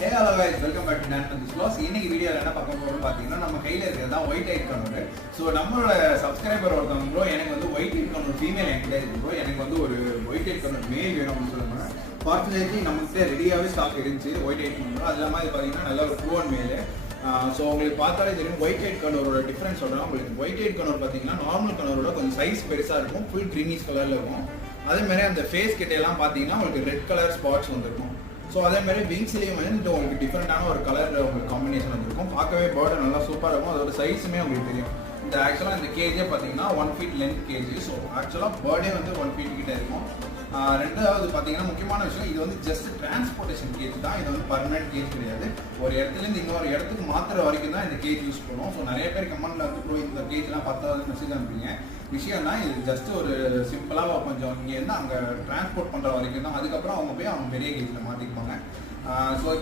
Hey hello guys, welcome back to Dan Manthis Vlogs. இன்னைக்கு வீடியோல என்ன பார்க்க போறோம்னு பாத்தீங்கன்னா நம்ம கையில இருக்கிறது தான் ஒயிட் ஐட் கனோர். சோ நம்மளோட சப்ஸ்கிரைபர் ஒருத்தவங்க ப்ரோ எனக்கு வந்து ஒயிட் ஐட் கனோர் ஃபீமேல் என்கிட்ட இருக்கு ப்ரோ. எனக்கு வந்து ஒரு ஒயிட் ஐட் கனோர் மேல் வேணும்னு சொல்லுவாங்க. ஃபார்ச்சுனேட்லி நமக்கு ரெடியாவே ஸ்டாக் இருந்துச்சு ஒயிட் ஐட் கனோர். அது இல்லாம இது பாத்தீங்கன்னா நல்ல ஒரு ப்ளூன் மேல். ஸோ உங்களுக்கு பார்த்தாலே தெரியும் ஒயிட் ஐட் கனோரோட டிஃபரன்ஸ் சொல்கிறேன். உங்களுக்கு ஒயிட் ஐட் கனோர் பார்த்தீங்கன்னா நார்மல் கனோரோட கொஞ்சம் சைஸ் பெருசாக இருக்கும், ஃபுல் க்ரீனிஷ் கலரில் இருக்கும். அதே மாதிரி அந்த ஃபேஸ் கிட்ட எல்லாம் பார்த்தீங்கன்னா உங்களுக்கு ரெட் கலர் ஸ்பாட்ஸ் வந்துருக்கும். ஸோ அதே மாதிரி விங்ஸ்லேயும் வந்து உங்களுக்கு டிஃப்ரெண்டான ஒரு கலர் உங்களுக்கு காம்பினேஷன் வந்துருக்கும். பார்க்கவே பேர்டு நல்லா சூப்பராக இருக்கும். அதோட சைஸுமே உங்களுக்கு தெரியும். இந்த ஆக்சுவலாக இந்த கேஜே பார்த்தீங்கன்னா 1 feet லென்த் கேஜி. ஸோ ஆக்சுவலாக பேர்டே வந்து 1 feet கிட்ட இருக்கும். ரெண்டாவது பார்த்தீங்கன்னா முக்கியமான விஷயம், இது வந்து ஜஸ்ட் டிரான்ஸ்போர்ட்டேஷன் கேஜ் தான். இது வந்து பர்மனெண்ட் கேஜ் கிடையாது. ஒரு இடத்துலேருந்து இன்னொரு இடத்துக்கு மாற்றுற வரைக்கும் தான் இந்த கேஜ் யூஸ் பண்ணுவோம். ஸோ நிறைய பேர் கமெண்ட்ல வந்து ப்ரோ இந்த கேஜ்லாம் 10வது மெசேஜ் அனுப்புறீங்க. விஷயம் தான் இது ஜஸ்ட் ஒரு சிம்பிளாக கொஞ்சம் இங்கேருந்து அங்கே டிரான்ஸ்போர்ட் பண்ணுற வரைக்கும் தான். அதுக்கப்புறம் அவங்க போய் அவங்க பெரிய கேஜில் மாற்றிப்பாங்க. ஸோ இப்போ